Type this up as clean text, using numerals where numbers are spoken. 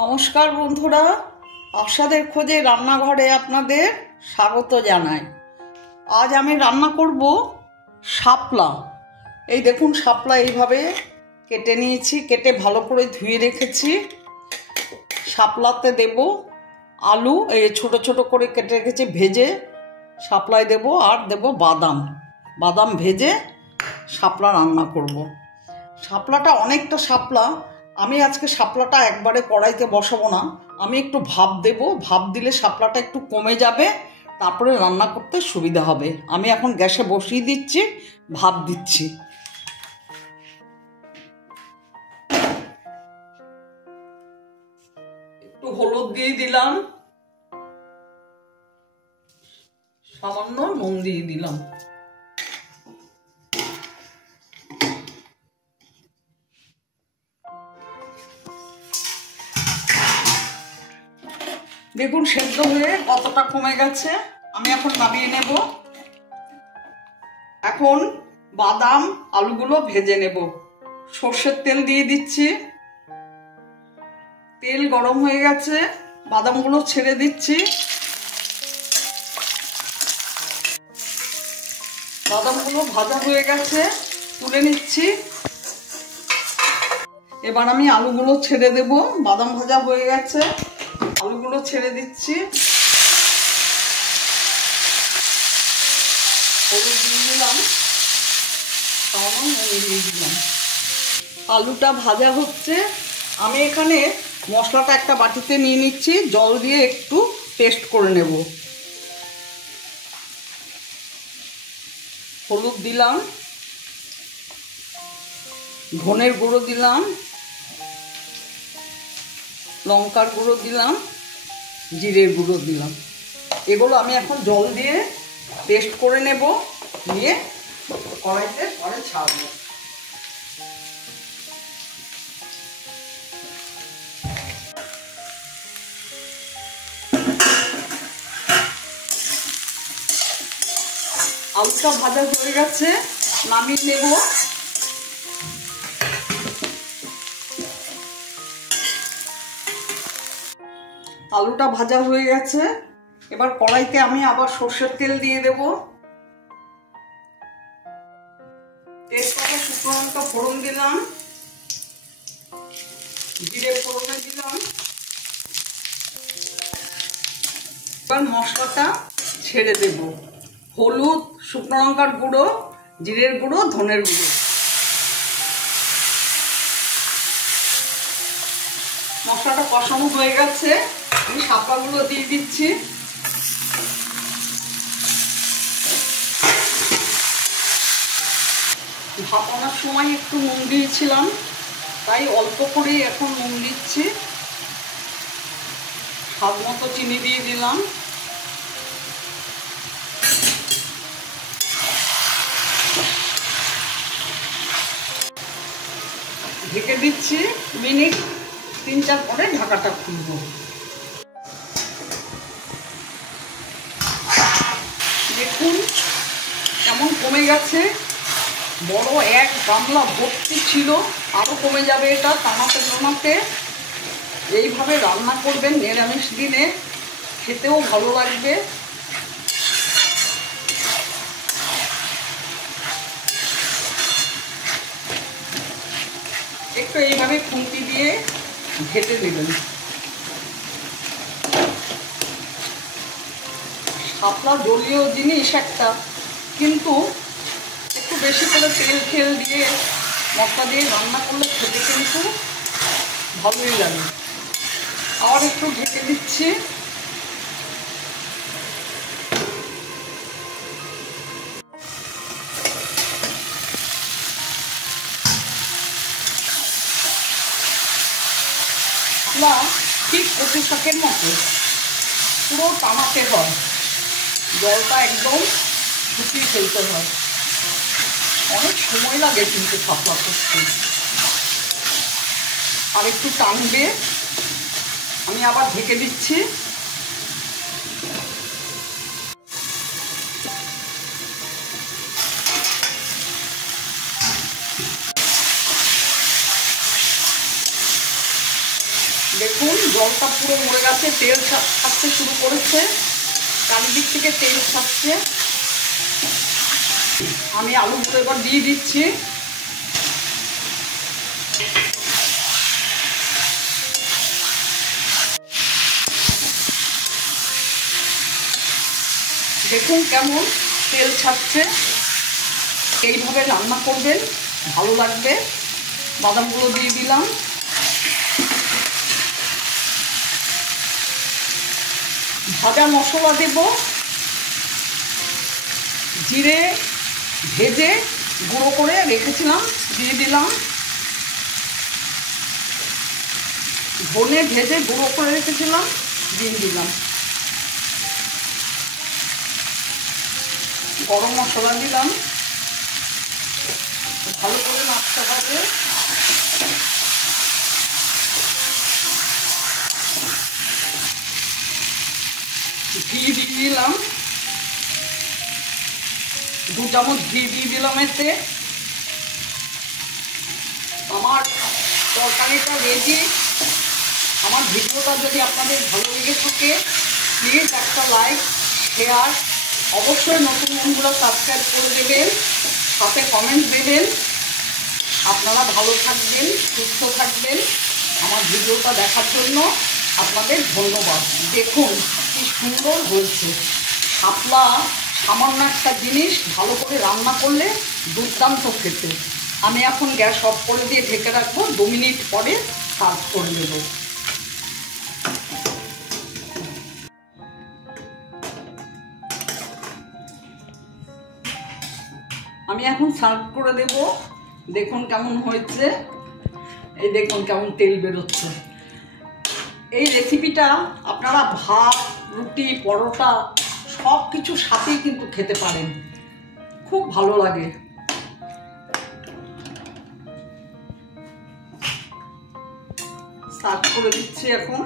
নমস্কার বন্ধুরা, আশাদের খোঁজে রান্নাঘরে আপনাদের স্বাগত জানাই। আজ আমি রান্না করব শাপলা। এই দেখুন, শাপলা এইভাবে কেটে নিয়েছি, কেটে ভালো করে ধুয়ে রেখেছি। শাপলাতে দেব আলু, এই ছোট ছোট করে কেটে রেখেছি, ভেজে শাপলায় দেব। আর দেব বাদাম, বাদাম ভেজে শাপলা রান্না করব। শাপলাটা অনেকটা শাপলা, আমি আজকে শাপলাটা একবারে কড়াইতে বসাবো না, আমি একটু ভাপ দেব। ভাপ দিলে শাপলাটা একটু কমে যাবে, তারপরে রান্না করতে সুবিধা হবে। আমি এখন গ্যাসে বসিয়ে দিচ্ছি, ভাপ দিচ্ছি। একটু হলুদ দিয়ে দিলাম, সামান্য নুন দিয়ে দিলাম। দেখুন সেদ্ধ হয়ে কতটা কমে গেছে। আমি এখন নামিয়ে নেব। এখন বাদাম আলুগুলো ভেজে নেব। সর্ষের তেল দিয়ে দিচ্ছি, তেল গরম হয়ে গেছে, বাদামগুলো ছেড়ে দিচ্ছি। বাদামগুলো ভাজা হয়ে গেছে, তুলে নিচ্ছি। এবার আমি আলুগুলো ছেড়ে দেব। বাদাম ভাজা হয়ে গেছে, আলুগুলো ছেড়ে দিচ্ছি। হলুদ দিয়ে দিলাম, সামান্য নুন দিয়ে দিলাম। আলুটা ভাজা হচ্ছে। আমি এখানে মশলাটা একটা বাটিতে নিয়ে নিচ্ছি, জল দিয়ে একটু পেস্ট করে নেব। হলুদ দিলাম, ধনের গুঁড়ো দিলাম, লঙ্কার গুঁড়ো দিলাম, জিরের গুঁড়ো দিলাম। এগুলো আমি এখন জল দিয়ে পেস্ট করে নেব, নিয়ে কড়াইতে পরে ছাড়বো। আলুটা ভাজা হয়ে গেছে, নামিয়ে নেব। আলুটা ভাজা হয়ে গেছে, এবার কড়াইতে আমি আবার সর্ষের তেল দিয়ে দেব। তেজপাতা শুকনো লঙ্কা ফোড়ন দিলাম, জিরে ফোড়নে দিলাম। এবার মশলাটা ছেড়ে দেব। হলুদ, শুকনো লঙ্কার গুঁড়ো, জিরের গুঁড়ো, ধনের গুঁড়ো। মশলাটা কষানো হয়ে গেছে, আমি শাপলাগুলো দিয়ে দিচ্ছি। ভাপানোর সময় একটু নুন দিয়েছিলাম, তাই অল্প করেই এখন নুন দিচ্ছি। স্বাদ মতো চিনি দিয়ে দিলাম। ঢেকে দিচ্ছি, মিনিট 3-4 পরে ঢাকাটা খুলব। দেখুন কেমন কমে গেছে। বড় এক গামলা ভর্তি ছিল, আরও কমে যাবে এটা টানাতে টানাতে। এইভাবে রান্না করবেন নিরামিষ দিনে, খেতেও ভালো লাগবে। একটু এইভাবে খুন্তি দিয়ে ঘেটে দেবেন। শাপলা জলীয় জিনিস একটা, কিন্তু একটু বেশি করে তেল ফেল দিয়ে মশলা দিয়ে রান্না করলে খেতে কিন্তু ভালোই লাগে। আর একটু ঢেকে দিচ্ছি। শাপলা ঠিক কচু শাকের মতো পুরো টানাতে হয়, জলটা একদম শুকিয়ে ফেলতে হয়। অনেক সময় লাগে কিন্তু শাপলা করতে, আর একটু টানবে। আমি আবার ঢেকে দিচ্ছি। দেখুন জলটা পুরো মরে গেছে, তেল ছাড়তে শুরু করেছে, চারিদিক থেকে তেল ছাড়ছে। আমি আলুগুলো এবার দিয়ে দিচ্ছি। দেখুন কেমন তেল ছাড়ছে। এইভাবে রান্না করবেন, ভালো লাগবে। বাদামগুলো দিয়ে দিলাম। ভাজা মশলা দেব, জিরে ভেজে গুঁড়ো করে রেখেছিলাম দিয়ে দিলাম, ধনে ভেজে গুঁড়ো করে রেখেছিলাম দিয়ে দিলাম, গরম মশলা দিলাম, ভালো করে নাড়তে হবে। ঘি দিয়ে দিলাম, 2 চামচ ঘি দিয়ে দিলাম এতে। আমার তরকারিটা রেডি। আমার ভিডিওটা যদি আপনাদের ভালো লেগে থাকে প্লিজ একটা লাইক, শেয়ার, অবশ্যই নতুন বন্ধুরা সাবস্ক্রাইব করে দেবেন, সাথে কমেন্ট দেবেন। আপনারা ভালো থাকবেন, সুস্থ থাকবেন। আমার ভিডিওটা দেখার জন্য আপনাদের ধন্যবাদ। দেখুন কি সুন্দর হয়েছে। শাপলা সামান্য একটা জিনিস ভালো করে রান্না করলে দুর্দান্ত খেতে। আমি এখন গ্যাস অফ করে দিয়ে ঢেকে রাখবো, 2 মিনিট পরে সার্ভ করে নেব। আমি এখন সার্ভ করে দেব। দেখুন কেমন হয়েছে, এই দেখুন কেমন তেল বেরোচ্ছে। এই রেসিপিটা আপনারা ভাত, রুটি, পরোটা সব কিছুর সাথেই কিন্তু খেতে পারেন, খুব ভালো লাগে। সার্ভ করে দিচ্ছি এখন।